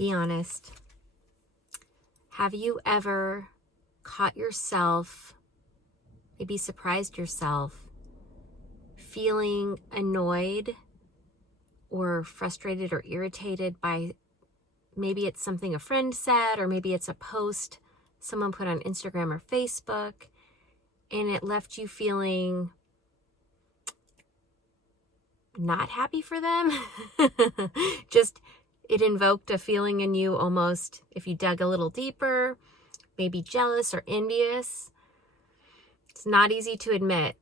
Be honest. Have you ever caught yourself, maybe surprised yourself, feeling annoyed or frustrated or irritated by maybe it's something a friend said, or maybe it's a post someone put on Instagram or Facebook, and it left you feeling not happy for them? Just, it invoked a feeling in you almost, if you dug a little deeper, maybe jealous or envious. It's not easy to admit,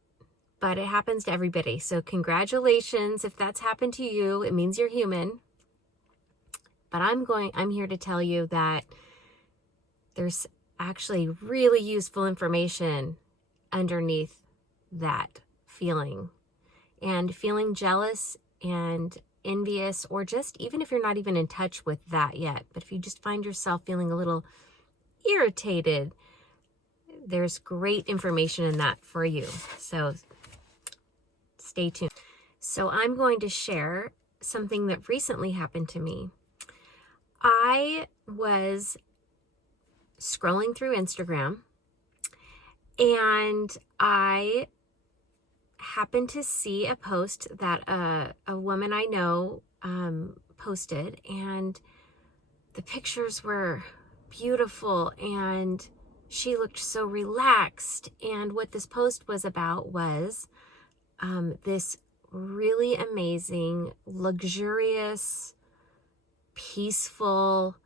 but it happens to everybody. So congratulations if that's happened to you. It means you're human. But I'm here to tell you that there's actually really useful information underneath that feeling. And feeling jealous and envious, or just even if you're not even in touch with that yet, but if you just find yourself feeling a little irritated, there's great information in that for you. So stay tuned. So I'm going to share something that recently happened to me. I was scrolling through Instagram and I happened to see a post that a woman I know posted, and the pictures were beautiful and she looked so relaxed. And what this post was about was this really amazing, luxurious, peaceful,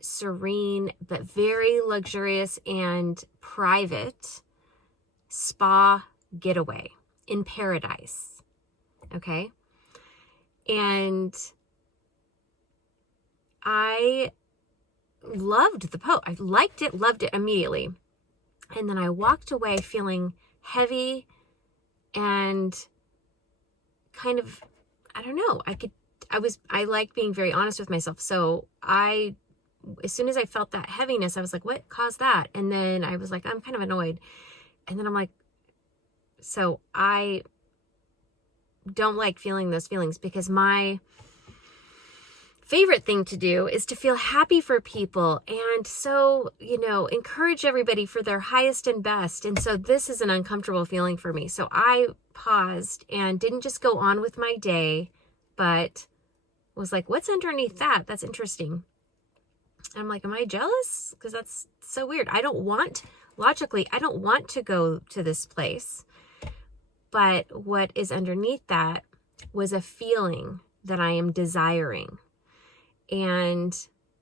serene, but very luxurious and private spa getaway in paradise. Okay. And I loved the post. I liked it, loved it immediately. And then I walked away feeling heavy and kind of, I don't know, I like being very honest with myself. So as soon as I felt that heaviness, I was like, what caused that? And then I was like, I'm kind of annoyed. And then I'm like, so I don't like feeling those feelings, because my favorite thing to do is to feel happy for people. And so, encourage everybody for their highest and best. And so this is an uncomfortable feeling for me. So I paused and didn't just go on with my day, but was like, what's underneath that? That's interesting. And I'm like, am I jealous? Because that's so weird. Logically, I don't want to go to this place. But what is underneath that was a feeling that I am desiring. And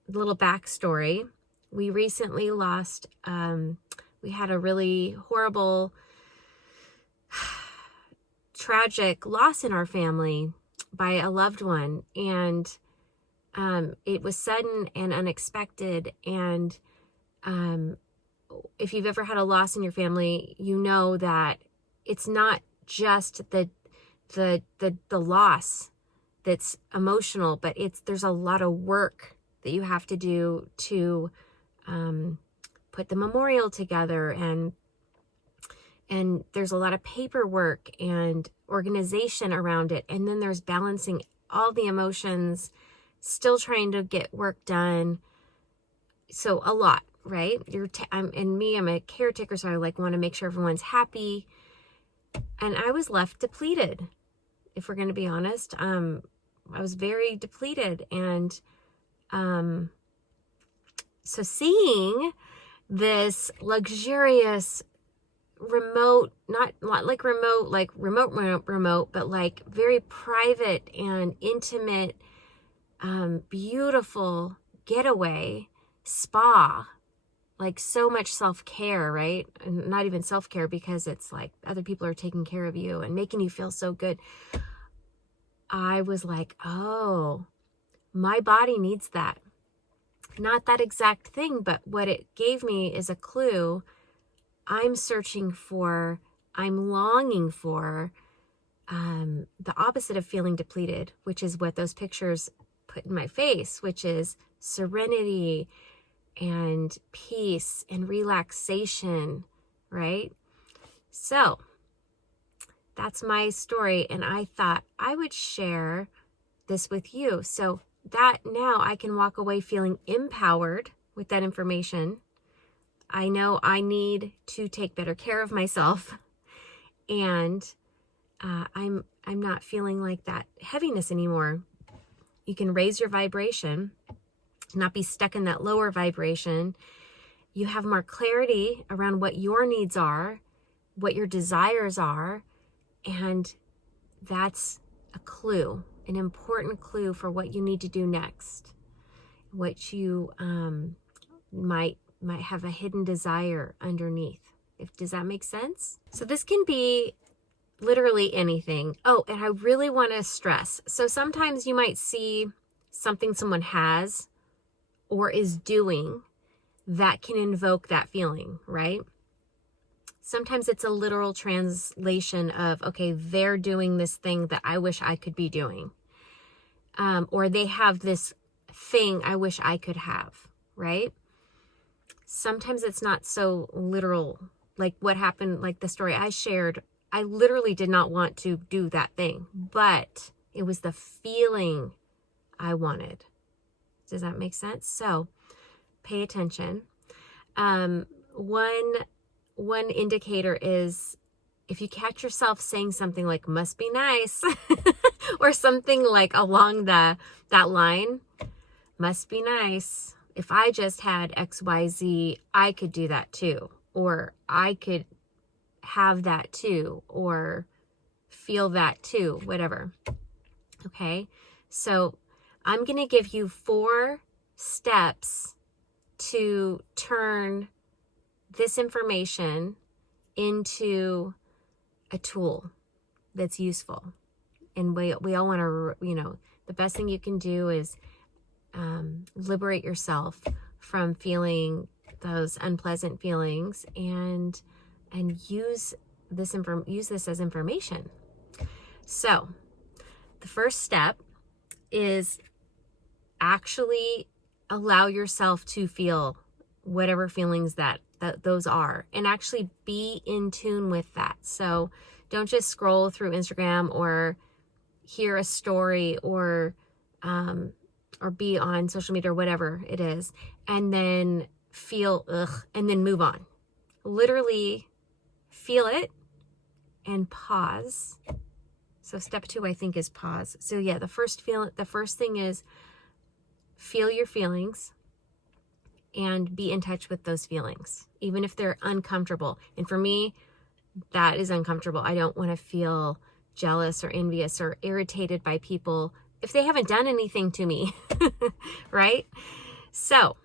a little backstory, we recently lost, we had a really horrible, tragic loss in our family by a loved one. And it was sudden and unexpected. And if you've ever had a loss in your family, you know that it's not just the loss that's emotional, but there's a lot of work that you have to do to put the memorial together, and there's a lot of paperwork and organization around it, and then there's balancing all the emotions, still trying to get work done. So a lot, right? I'm a caretaker, so I want to make sure everyone's happy. And I was left depleted, if we're going to be honest. I was very depleted. And so seeing this luxurious remote, not like remote, but like very private and intimate, beautiful getaway spa, like so much self-care, right? And not even self-care, because it's like other people are taking care of you and making you feel so good. I was like, oh, my body needs that. Not that exact thing, but what it gave me is a clue. I'm longing for the opposite of feeling depleted, which is what those pictures put in my face, which is serenity and peace and relaxation, right? So that's my story, and I thought I would share this with you. So that now I can walk away feeling empowered with that information. I know I need to take better care of myself, and I'm not feeling like that heaviness anymore. You can raise your vibration, not be stuck in that lower vibration. You have more clarity around what your needs are, what your desires are, and that's a clue, an important clue for what you need to do next, what you might have a hidden desire underneath. Does that make sense? So this can be literally anything. Oh, and I really want to stress. So sometimes you might see something someone has or is doing that can invoke that feeling, right? Sometimes it's a literal translation of, okay, they're doing this thing that I wish I could be doing. Or they have this thing I wish I could have, right? Sometimes it's not so literal. Like what happened, like the story I shared, I literally did not want to do that thing, but it was the feeling I wanted. Does that make sense? So pay attention. One indicator is if you catch yourself saying something like must be nice or something like along that line, must be nice. If I just had XYZ, I could do that too, or I could have that too, or feel that too, whatever. Okay, so I'm going to give you 4 steps to turn this information into a tool that's useful. And we all want to, the best thing you can do is liberate yourself from feeling those unpleasant feelings and use this as information. So the first step is actually allow yourself to feel whatever feelings that those are, and actually be in tune with that. So don't just scroll through Instagram or hear a story or be on social media or whatever it is, and then feel ugh, and then move on. Literally feel it and pause. So step 2, I think, is pause. So yeah, the first thing is feel your feelings and be in touch with those feelings, even if they're uncomfortable. And for me, that is uncomfortable. I don't want to feel jealous or envious or irritated by people if they haven't done anything to me, right? So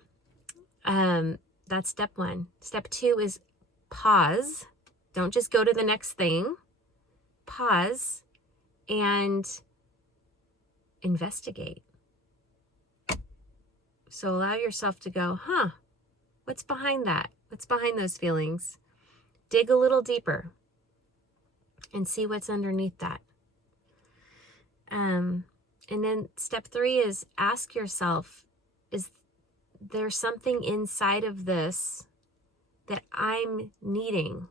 that's step 1. Step 2 is pause. Don't just go to the next thing. Pause and investigate. So allow yourself to go, what's behind that? What's behind those feelings? Dig a little deeper and see what's underneath that. And then step 3 is ask yourself, is there something inside of this that I'm needing?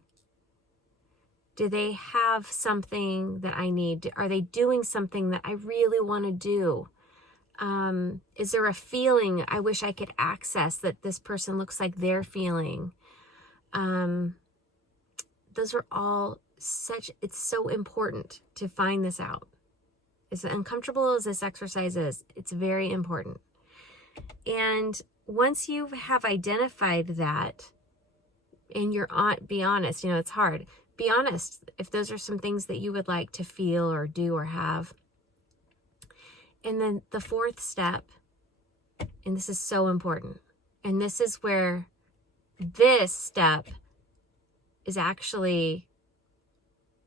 Do they have something that I need? Are they doing something that I really want to do? Is there a feeling I wish I could access that this person looks like they're feeling? Those are all it's so important to find this out. As uncomfortable as this exercise is, it's very important. And once you have identified that, and be honest, it's hard. Be honest if those are some things that you would like to feel or do or have. And then the 4th step, and this is so important, and this is where this step is actually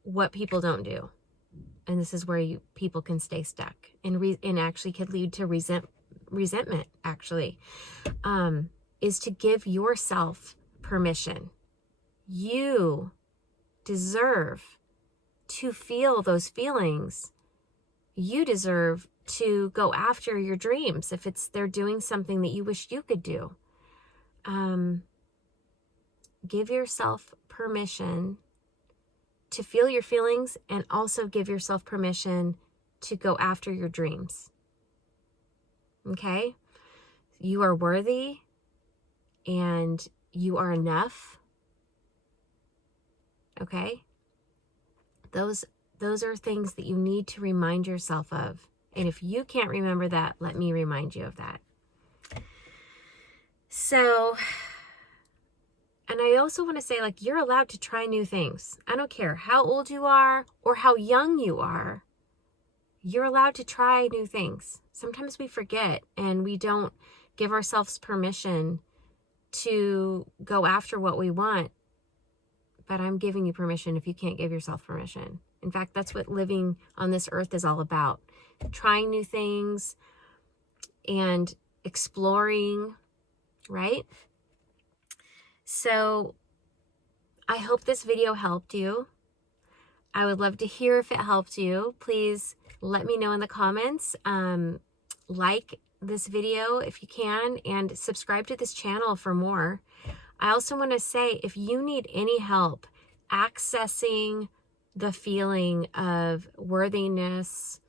what people don't do. And this is where people can stay stuck and actually could lead to resentment, actually, is to give yourself permission. You deserve to feel those feelings. You deserve to go after your dreams if they're doing something that you wish you could do. Give yourself permission to feel your feelings, and also give yourself permission to go after your dreams. Okay? You are worthy and you are enough. Okay? Those are things that you need to remind yourself of. And if you can't remember that, let me remind you of that. So, and I also want to say, like, you're allowed to try new things. I don't care how old you are or how young you are. You're allowed to try new things. Sometimes we forget and we don't give ourselves permission to go after what we want. But I'm giving you permission if you can't give yourself permission. In fact, that's what living on this earth is all about. Trying new things and exploring, right? So I hope this video helped you. I would love to hear if it helped you. Please let me know in the comments. Like this video if you can, and subscribe to this channel for more. I also want to say, if you need any help accessing the feeling of worthiness,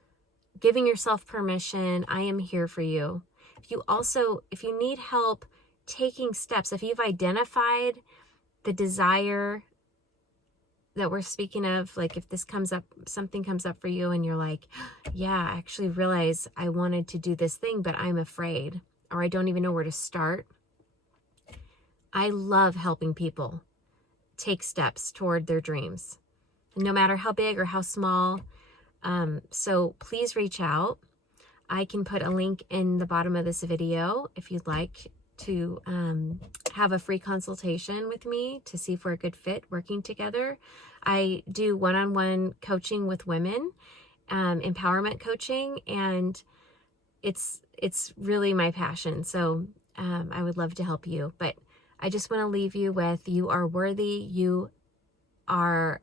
giving yourself permission, I am here for you. If you need help taking steps, if you've identified the desire that we're speaking of, like if this comes up, something comes up for you and you're like, yeah, I actually realize I wanted to do this thing, but I'm afraid, or I don't even know where to start. I love helping people take steps toward their dreams, no matter how big or how small. So please reach out. I can put a link in the bottom of this video if you'd like to have a free consultation with me to see if we're a good fit working together. I do one-on-one coaching with women, empowerment coaching, and it's really my passion. So I would love to help you. But I just want to leave you with, you are worthy. You are,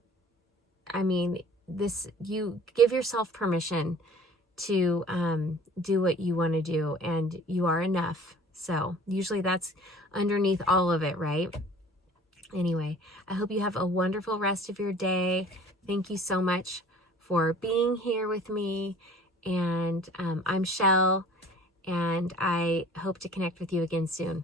you give yourself permission to do what you want to do, and you are enough. So usually that's underneath all of it, right? Anyway, I hope you have a wonderful rest of your day. Thank you so much for being here with me. And I'm Shell, and I hope to connect with you again soon.